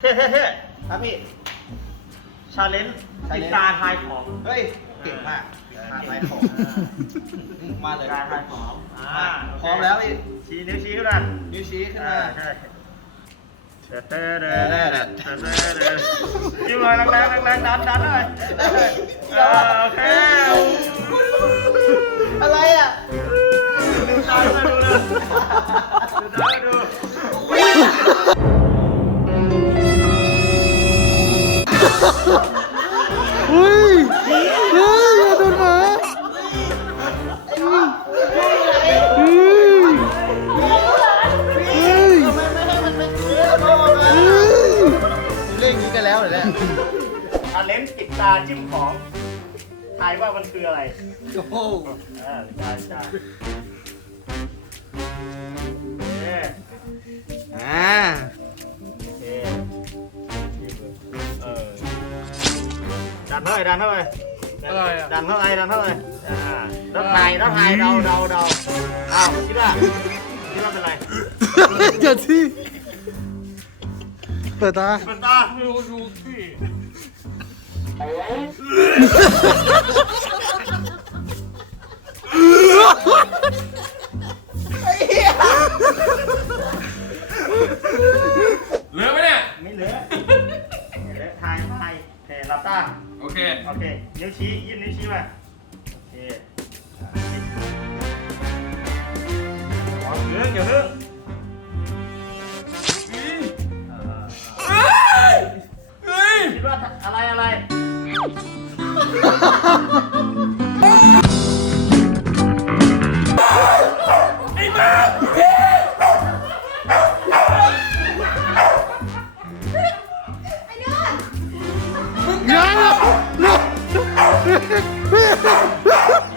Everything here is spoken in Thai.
เท่เท่เท่ครับพี่ ชาเลนจ์ติด challenge ตาทายของเฮ้ย เก่งมากมาไลฟ์ของมาเลย ตาทายของอ่าพร้อมแล้วพี่ ชี้นิ้วชี้ขึ้นมานิ้วชี้ขึ้นอ่ามา ใช่เต้เต้เด้เด้เด้เต้เต้เด้ยิ้มเลยแรงๆแรงๆดันดันเลยอ่าโอเคอะไรอะดูตามาดูเลย เฮ้ยเฮ้ยอย่าโดนหมาเฮ้ยเฮ้ยทำไมไม่ให้มันไปเชื่อโน่นเฮ้ยเล่นอย่างนี้กันแล้วเหรอเนี่ยชาเลนจ์ติดตาจิ้มของทายว่ามันคืออะไรโอ้โหอ่าใช่ใช่ ดันเท่าไหร่ดันเท่าไหร่ดันเท่าไหร่ดันเท่าไหร่อ่าแล้วทายแล้วทายเดาเดาเดาอ้าวคิดว่าคิดว่าเป็นไรอย่าที่เปิดตาเป็นตาไม่รู้ดูที่ หลับตา โอเค โอเค นิ้วชี้ยื่นนิ้วชี้มาโอเคอ๋อเรื่องอย่าเพิ่งเออเฮ้ย คิดว่าอะไรอะไรอย่า Ah!